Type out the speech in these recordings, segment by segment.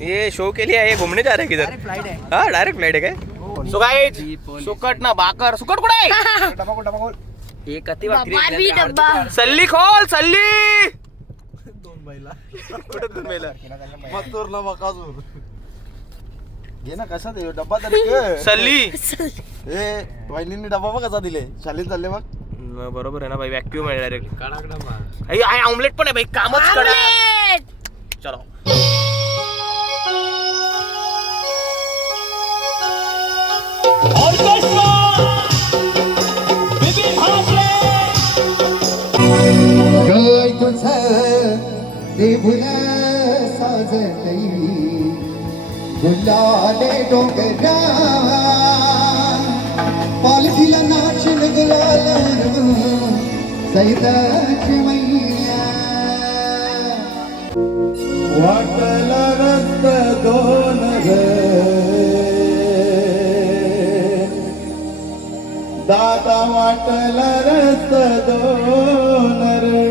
ये शो के लिए है, ये घूमने जा रहे हैं किधर? फ्लाइट है। हाँ डायरेक्ट फ्लाइट है काय? सो गाइस सुकट ना भाकर सुकट कुठे आहे? डबा खोल हे कती बाबी डब्बा सल्ली खोल सल्ली दोन बैला कुठे दोन मेला मत्तूरला बकाजूर घे ना कसा दे डब्बा तरी घे. सल्ली ए वहिनींनी डबा बघ कसा दिले शालीत चालले बघ बरोबर आहे ना भाई व्हॅक्यूम आहे डायरेक्ट आहे ऑमलेट पण आहे भाई कामच करा आमलेट चलो गय तुझं देहुला साजतई गुलाले डोंगरा पालखीला नाचन गुलाल सैदाची मैया वाटला रस्त दोन दादा वाटला रस्त दोन रे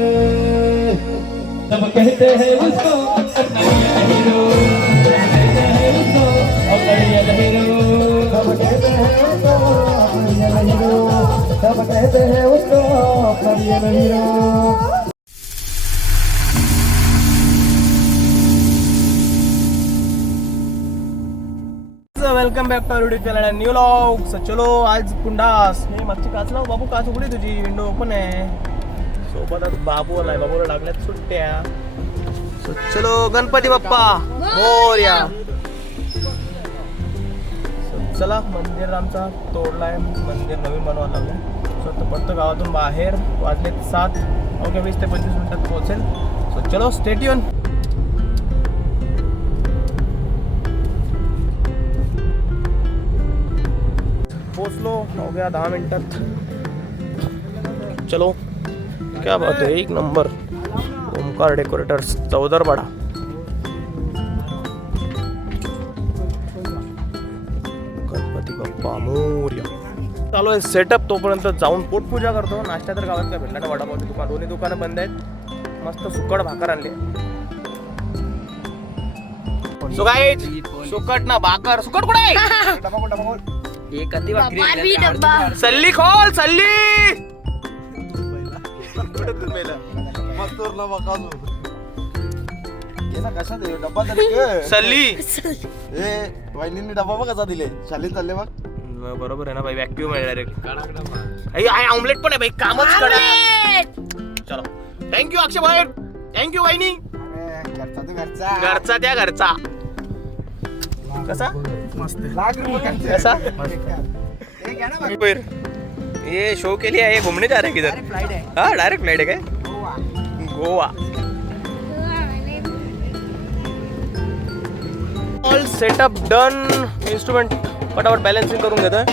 सब कहते हैं उसको नरियल हीरो कहते हैं उसको नरियल हीरो सब कहते हैं उसको नरियल हीरो सब कहते हैं उसको नरियल hero welcome back to YouTube channel new vlog. चलो आज कुंडास हे मागची काच लाव बाबू काच उघडी तुझी विंडो ओपन आहे सोबतच बाबू आलाय बाबूला लागल्यात सुट्ट्या. So, चलो गणपती बाप्पा मोरया. So, चला मंदिर आमचा तोडलाय मंदिर नवीन बनवायला लागलं. सो तो पडतो गावातून बाहेर वाजलेत 7 ओके 20 ते 25 मिनिटात पोहोचेल. सो चलो स्टे ट्यून. पोचलो हो गया 10 मिनटात. चलो क्या बात है एक नंबर. ओमकार डेकोरेटर्स चौदरपाडा. गणपती बाप्पा मोरया. चालू आहे सेटअप. तोपर्यंत जाऊन पोटपूजा करतो. नाश्ता तर गावात काय भेटला ना. वडापावची दुकान दोन्ही दुकानं बंद आहेत. मस्त सुकट भाकर आणली. सो गाइस सुकट ना भाकर सुकट कुठे आहे? डबा खोल हे कती बाबी डब्बा सल्ली खोल सल्ली मत्तूरला बकाजूर घे ना कसा दे डब्बा तरी घे सल्ली ए वहिनींनी डबा बघ कसा दिले शालीत चालले बघ बरोबर आहे ना भाई व्हॅक्यूम आहे डायरेक्ट आहे ऑमलेट पण आहे भाई कामच करा. आमलेट चलो थँक्यू अक्षय भाई थँक्यू वहिनी. घरचा तू घरचा घरचा त्या घरचा कसा मस्त लाख रुपये कसा हे घ्या ना फिर ये शो के लिए है, ये घूमने जा रहे हैं किधर? फ्लाइट है हाँ डायरेक्ट फ्लाइट है काय? Goa. All setup done. Instrument फटाफट बॅलन्सिंग करून घेतोय.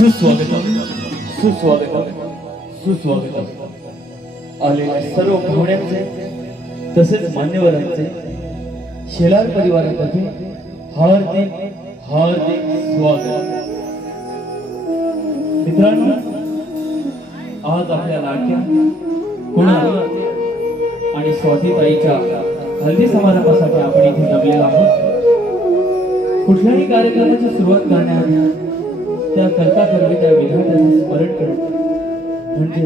सुस्वागतम सुस्वागतम सुस्वागतम आलेल्या सर्व पाहुण्यांचे तसेच मान्यवरांचे शेलार परिवारातर्फे हार्दिक हार्दिक स्वागत. मित्रांनो, आज आपल्या लाडक्या कुणाल आणि स्वातीताईच्या हल्दी समारंभासाठी आपण इथे जमलेलो आहोत. कुठल्याही कार्यक्रमाची सुरुवात करण्याआधी त्या करता त्या विधात्याचं स्मरण करून म्हणजे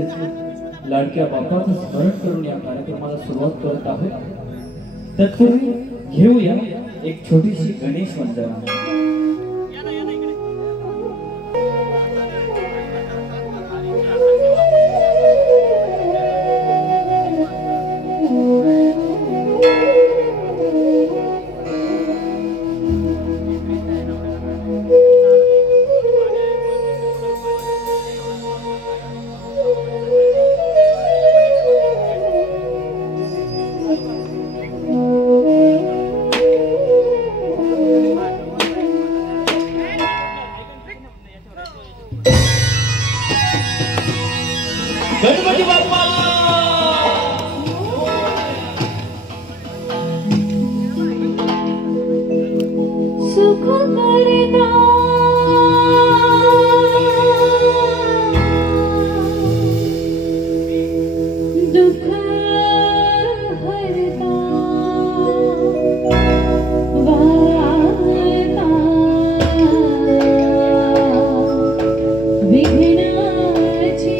लाडक्या बाप्पाचं स्मरण करून या कार्यक्रमाला सुरुवात करत आहोत. तत्पूर्वी घेऊया एक छोटीशी गणेश वंदना. गणपती बाप्पा सुख करता दुःख हरता वार्ता विघ्नाची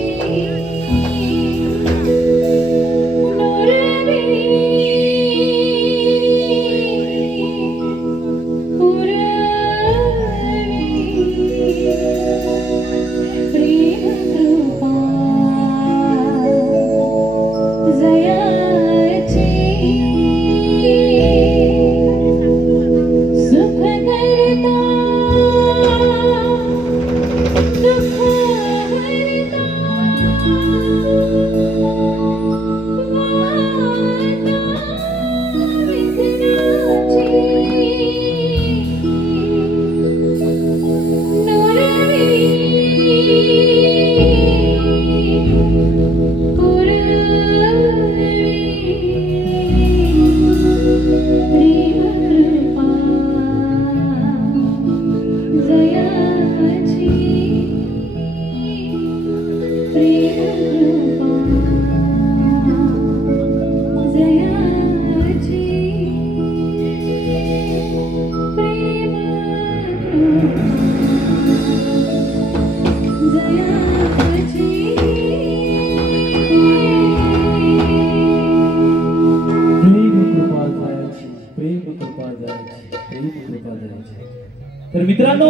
तर मित्रांनो,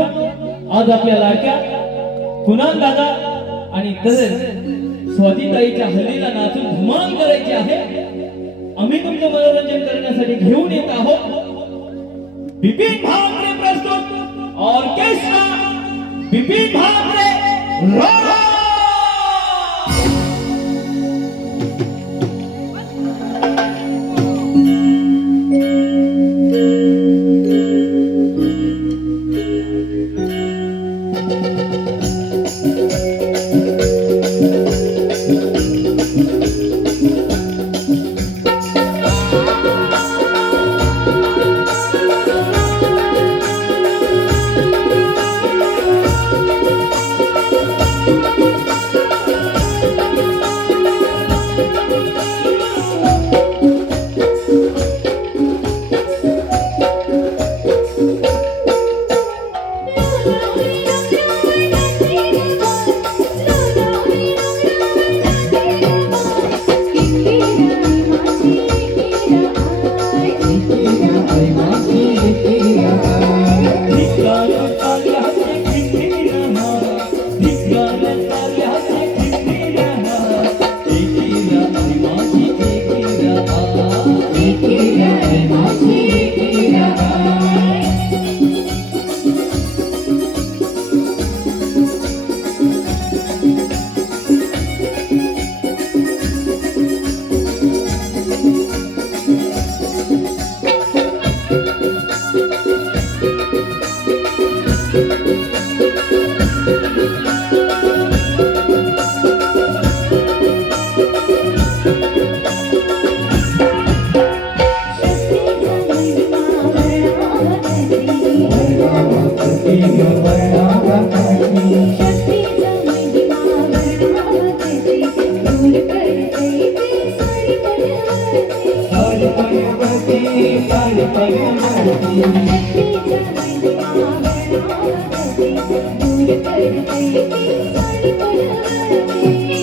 आज आपल्या लाडक्या कुणाल दादा आणि तसेच स्वातीताईच्या हल्लीला नाचून धुमाल करायची आहे. आम्ही तुमचं मनोरंजन करण्यासाठी घेऊन येत आहोत बिपिन भामरे प्रस्तुत ऑर्केस्ट्रा बिपिन भामरे रॉक. वर्णावती शक्तीचा महिमा वर्णावते दूर करते ते सारी पडवती सारी पर्वती सारी पर्वती शक्तीचा महिमा वर्णावते दूर करते ते सारी पडवती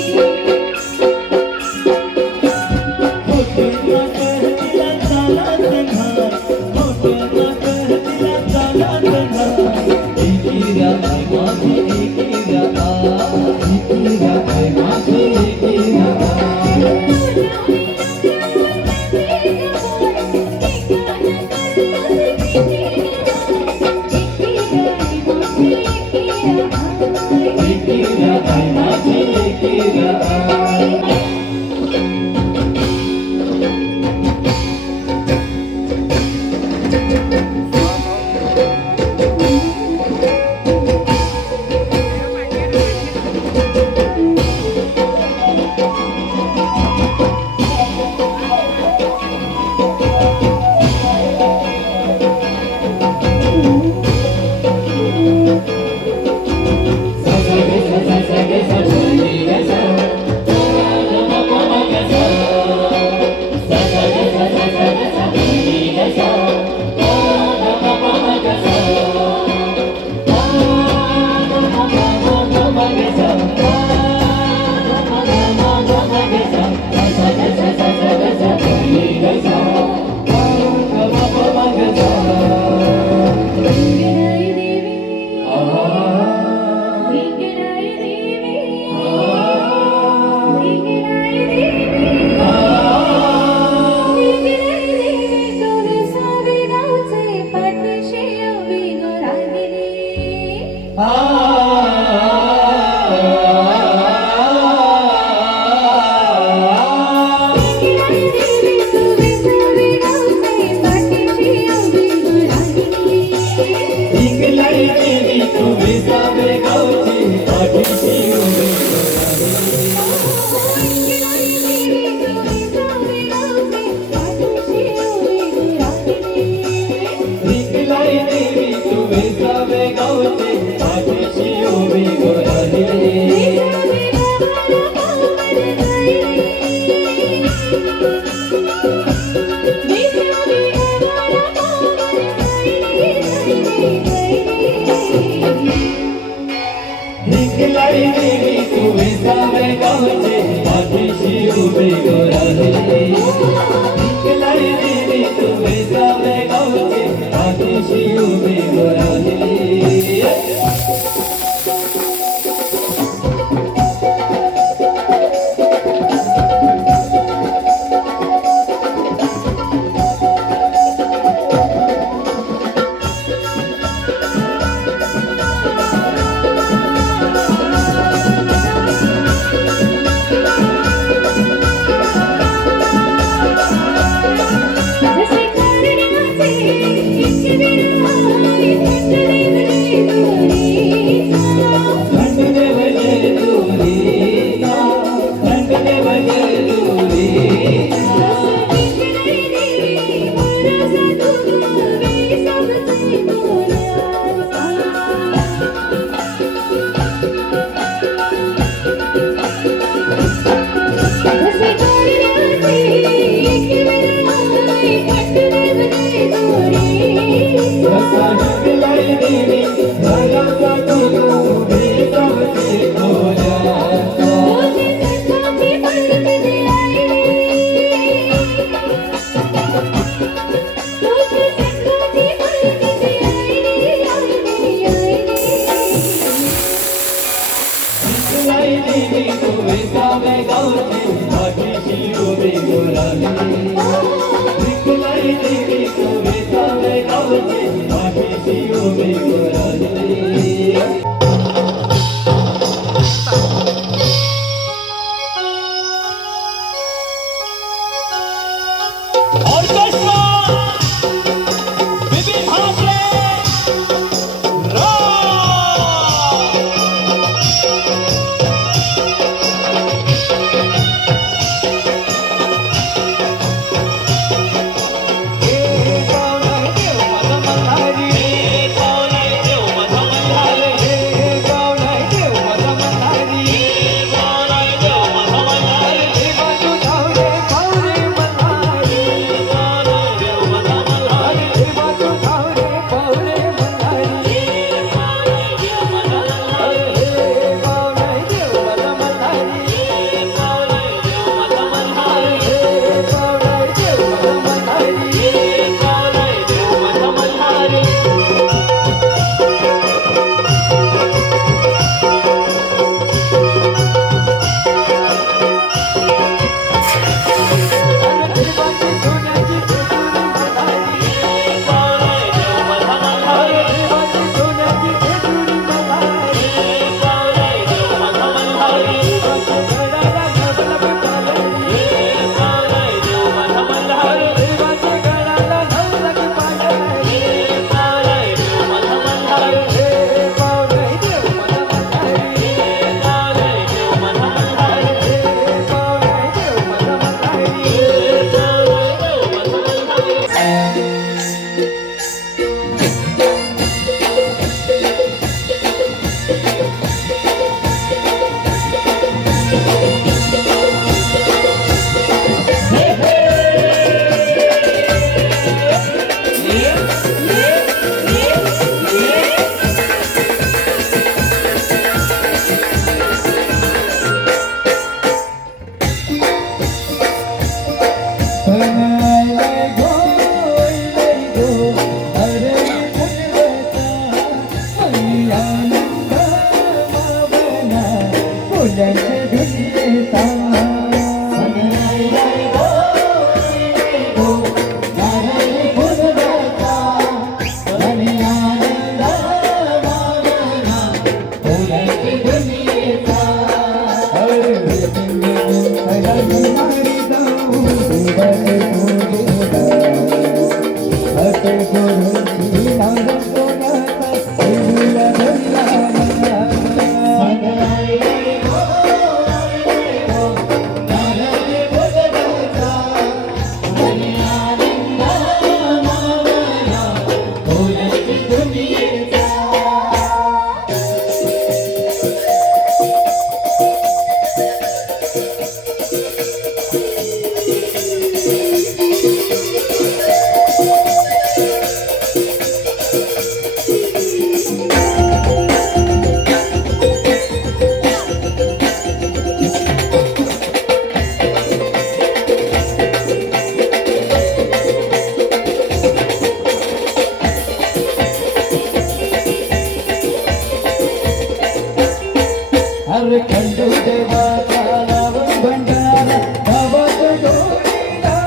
अरे खंडू देवाचा रावण भंडारा गावात डोलीला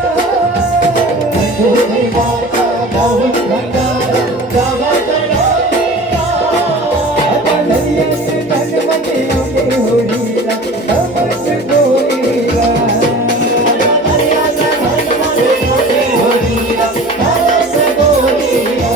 खंडू देवाचा रावण भंडारा गावात डोलीला आता दर्याचे तटमध्ये आंबे होळीला गावात डोलीला दर्याच्या तटमध्ये आंबे होळीला गावात डोलीला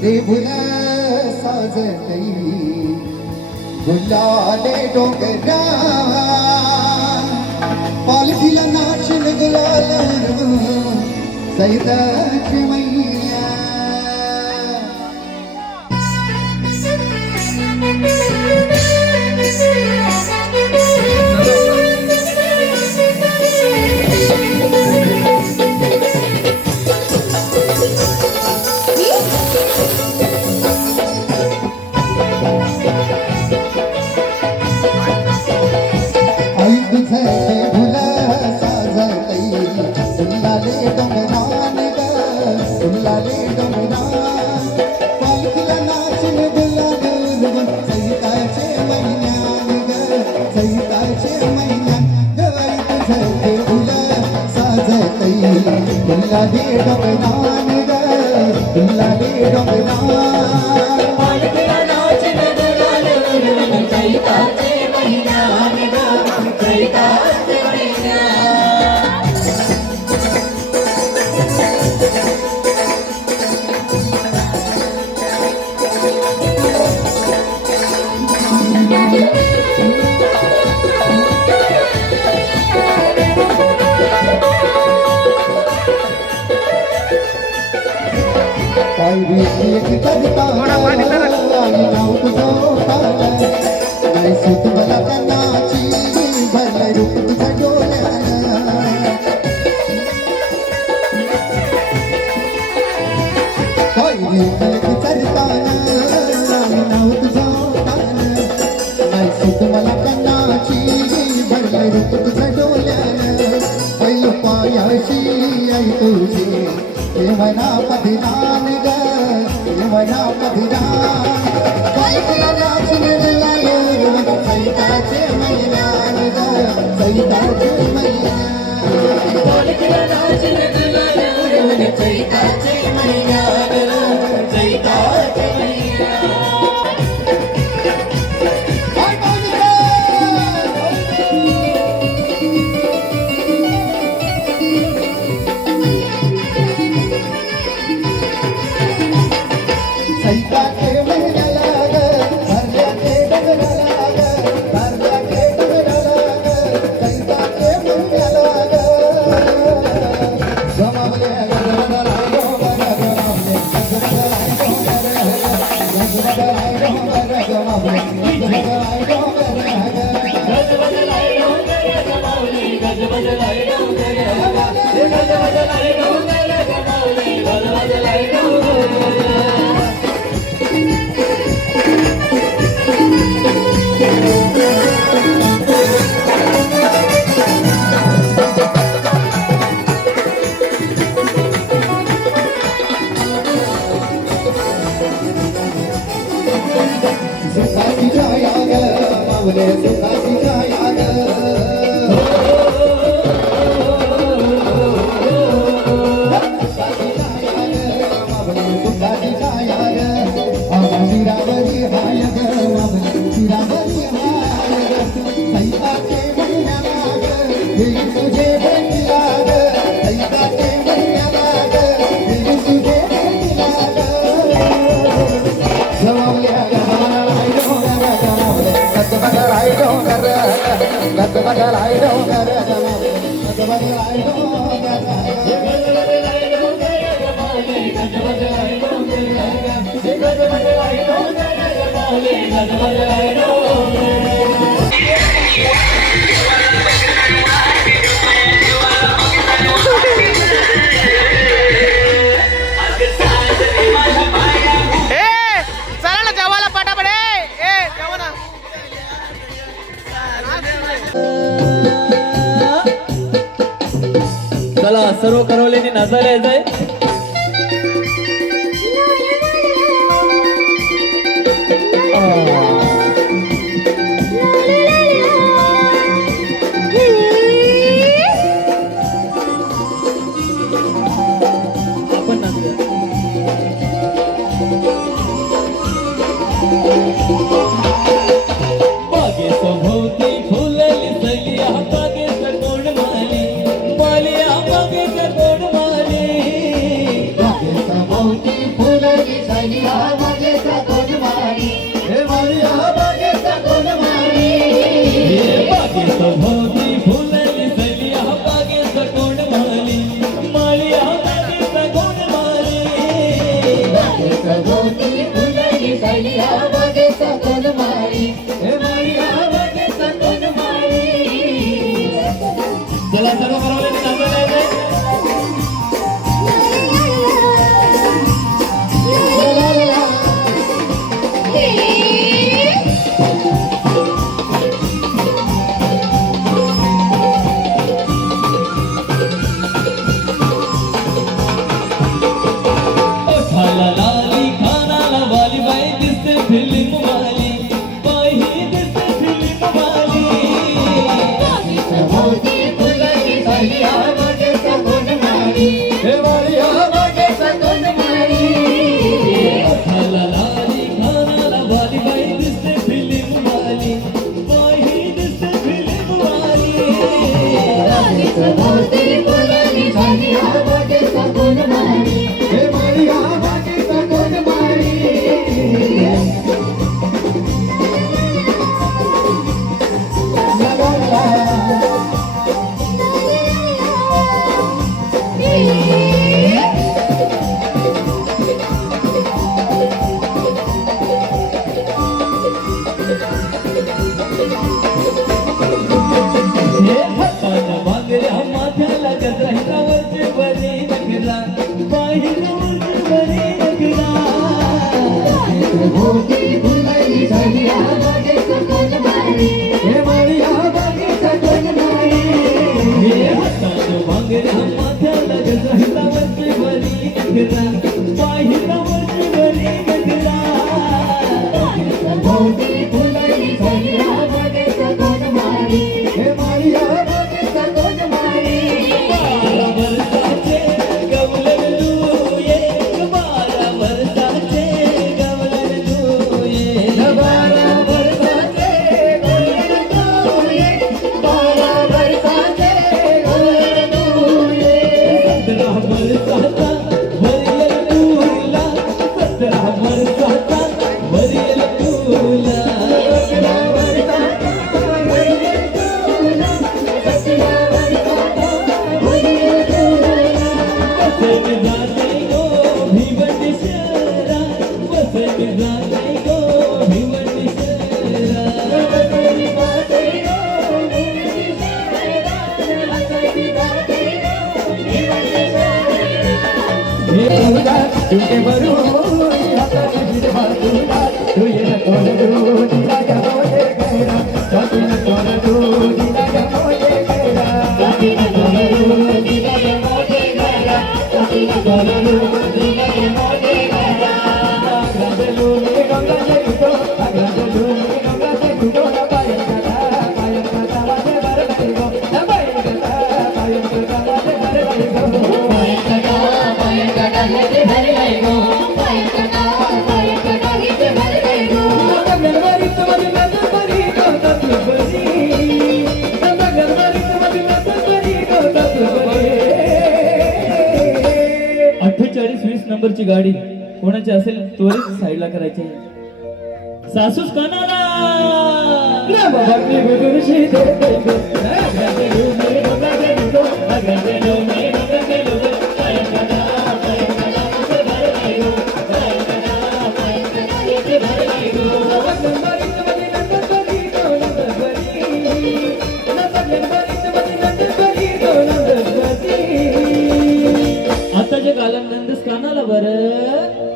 देवुला साजतई गुलाले डोंगरा पालखीला नाचन गुलाल सैदाची मैया पायरी एक कविता आई नाव तुझं पाहिलं नाही सुत मला कन्नाची भरलंय रूप तुझ्या डोळ्यानं पायरी एक कविता आई नाव तुझं पाहिलं नाही सुत मला कन्नाची भरलंय रूप तुझ्या डोळ्यानं पहिलं पायाशी आई तुझी येवना पदिनान ग येवना पदिनान कैकला नाचून दिलायो सैताचे मैदान ग सैताचे मैदान कैकला नाचून दिलायो सैताचे मैदान सैताचे मैदान सैताचे महिन्याला ग भरल्याचे डगराला ग भरल्याचे डगराला ग सैताचे महिन्याला ग गमावले गजबदलाय डोंगर गमावले गजबदलाय डोंगर गमावले गजबदलाय डोंगर गजबदलाय डोंगर गमावले गजबदलाय डोंगर गजबदलाय डोंगर गमावले गजबदलाय डोंगर सुखाची छाया ग मावले सुखाची छाया ग सुखाची छाया ग मावले सुखाची छाया ग शिरावरी हाय ग मावले शिरावरी हाय ग सैताचे महिन्याला ग येईल तुझे भेटीला ग सैताचे महिन्याला ग येईल तुझे भेटीला ग जमावल्या गजबदलाय डोंगर गमावले गजबदलाय डोंगर गजबदलाय डोंगर गमावले गजबदलाय डोंगर गजबदलाय डोंगर गमावले गजबदलाय डोंगर गजबदलाय डोंगर गमावले गजबदलाय डोंगर ए चला ना जेवायला पटापट ए जेवा ना चला सर्व करवलेनी नाचायला यायचंय आपण नाचूया बागे सभोवती फुलली सलिया बागे कोण माली मालिया बागे कोण माली सभोवती फुलली सलिया बागेचा कोण मारी हे मारिया बागेचा कोण मारी बागे सभोवती फुलली सलिया बागे कोण माली मालिया बागे कोण माली सभोवती फुलली सलिया बागेचा कोण मारी हे मारिया बागेचा कोण मारी चला सर्व करवलेनी नाचायला यायचंय ला ला ला पाहिलं उजवली नगरा मोठी फुलली झाडिया बागेचं कोणमारी हे माळिया बागेचं कोणमारी हे हातात भांगड्या माथ्याला गजहिला उजवली नगरा पाहिलं उजवली नगरा मोठी फुलली झाडिया बागेचं कोणमारी हे माळिया बागेचं कोणमारी बारा वर्षाचे गवलन तू ये बारा वर्षाचे गवलन तू ये बारा वर्षाचे गवलन तू ये बारा वर्षाचे गवलन तू ये 17 वर्षाचा वरील तुला 17 वर्षाचा वरील तुला वसन जाते गो भिवंडी शहरा वसन जाते गो भिवंडी शहरा तुझे बरू आता तुझे बाजूला तुझे कोण तू दिला का मोजे गैरा तुझे कोण तू दिला का मोजे गैरा तुझे कोण तू दिला का मोजे गैरा तुझे कोण तू दिला का मोजे गैरा अग्रजलू ने गंगा से उठो अग्रजलू ने गंगा से उठो ना पायम कथा वाजे भर गई गो ना पायम कथा वाजे भर गई गो पायम कटा हे भर गई गो पायम कटा हे भर गई गो गणवारी तुम्हारी नजर परी गो तत्वपरी गणवारी तुम्हारी नजर परी गो तत्वपरी 48-20 नंबरची गाडी कोणाची असेल त्वरित साईडला करायची आहे. सासूस कानाला भक्ती गुरुशी दे दे गो गजलू मे गजलू गो, गजलू मे गजलू गो, पायम कटा मुझे भर गई गो, पायम कटा मुझे भर गई गो. गणवारी तुम्हारी नजर परी गो नजर परी गणवारी तुम्हारी नजर परी गो नजर परी आताच्या कालात नंदस कानाला बरं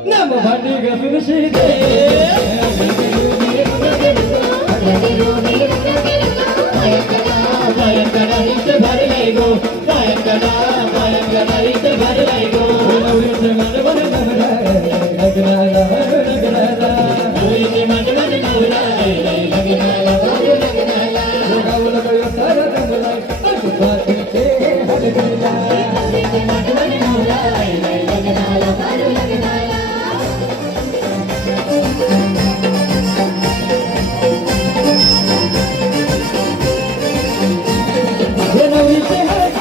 नम भांडी गुरुशी दे पायम कटा मुझे भर गई गो, पायम कटा मुझे भर गई गो. नवरीचे मनवर नवरा लग्नाला लग्नाला मुलीचे मनवन नवरा लग्नाला लग्नाला. गावला गयो सारा जंगला आजूबाजूचे हलगला हे नवरीचे हात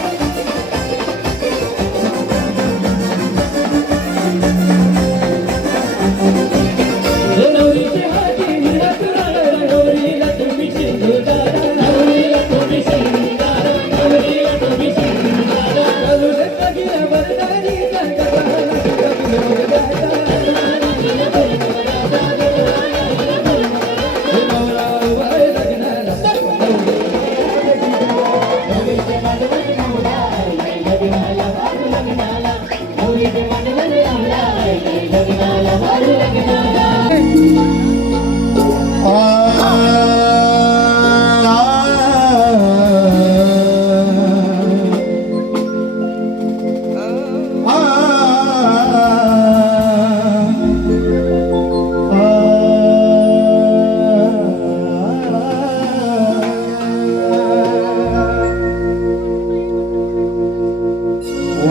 हे नवरीचे हाती हिरा तुराला, नवरीला तुम्ही शिंगारा, नवरीला तुम्ही शिंगारा, नवरीला तुम्ही शिंगारा. चालू दे सगळ्या वरदानी हे नवरा उभा लग्नाला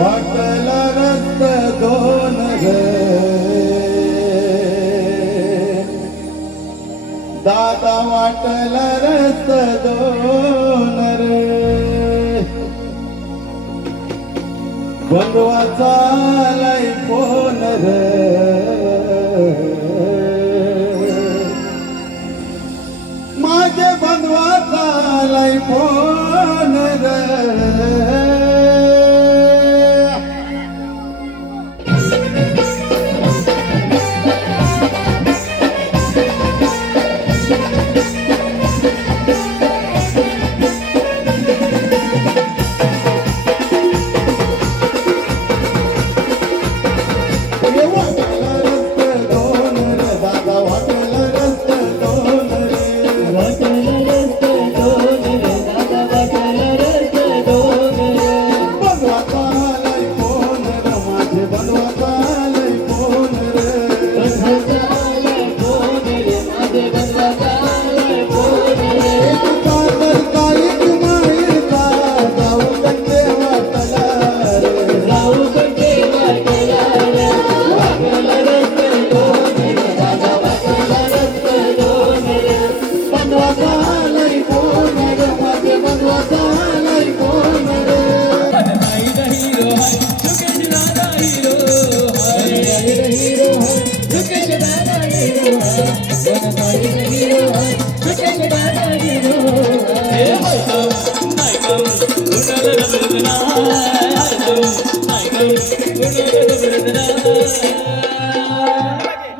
वाटला रस्त दोन दादा वाटला रस्त दोन रे बंधवाचा लय फोन माझे बंधवाचा लय फोन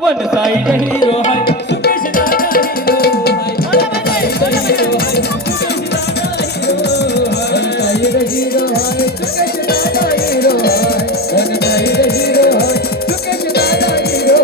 वन साइड हीरो है सुकेश दादा हीरो है हीरो है सुकेश दादा हीरो है वन साइड हीरो है सुकेश दादा हीरो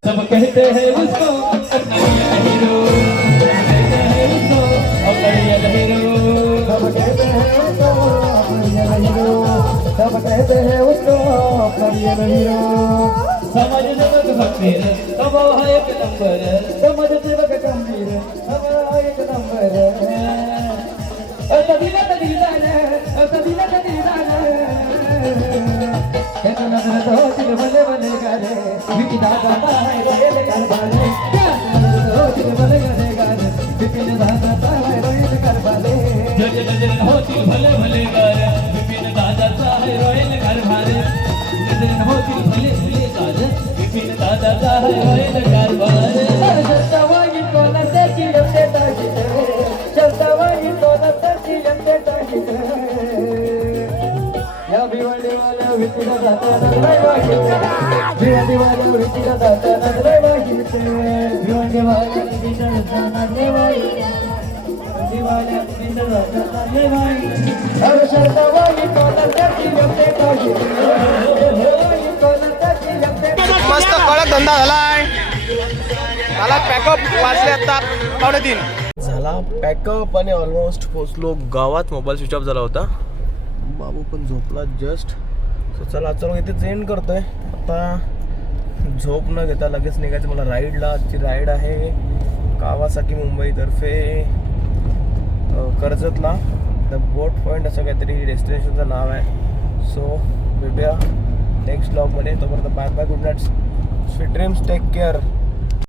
सब कहते हैं उसको अपना हीरो, कहते हैं उसको अपना हीरो, सब कहते हैं उसको हीरो, सब कहते हैं उसको हीरो। समाज सेवक फकीर तब है एक नंबर, समाज सेवक गंभीर सब एक नंबर। कदीला कदीला कदीला कदीला कहना नजर तो दिल बले बले करे विकी दादा है रेल कर बाले तो दिल बले बले करे विपिन दादा है रेल कर बाले जज जज होती भले भले कर विपिन दादा है रोयल घर भारे जज होती भले भले कर विपिन दादा है रोयल घर भारे चलतावाई कोणते चिलते टाकीते चलतावाई कोणते चिलते टाकीते या भिवंडी वाले विकी दादा नजरे वाकीते भिवंडी वाले विकी दादा नजरे वाकीते भिवंडी वाले विकी दादा नजरे वाकीते दिवाले विकी दादा नजरे वाकीते अरे चलतावाई कोणते चिलते टाकीते कोणते चिलते मस्त कडक धंदा झालाय. मला पॅकअप वाचले आता 3:30 झाला पॅकअप आणि ऑलमोस्ट पोचलो गावात. मोबाईल स्विच ऑफ झाला होता. बाबू पण झोपला जस्ट. सो चला चलो इथेच एंड करतोय आता. झोप न घेता लगेच निघायचं मला राईडला. आजची राईड आहे कावासाकी मुंबईतर्फे कर्जतला. द बोट पॉईंट असं काहीतरी डेस्टिनेशनचं नाव आहे. सो भेटूया नेक्स्ट ब्लॉगमध्ये. तोपर्यंत bye bye, good night, sweet dreams, take care.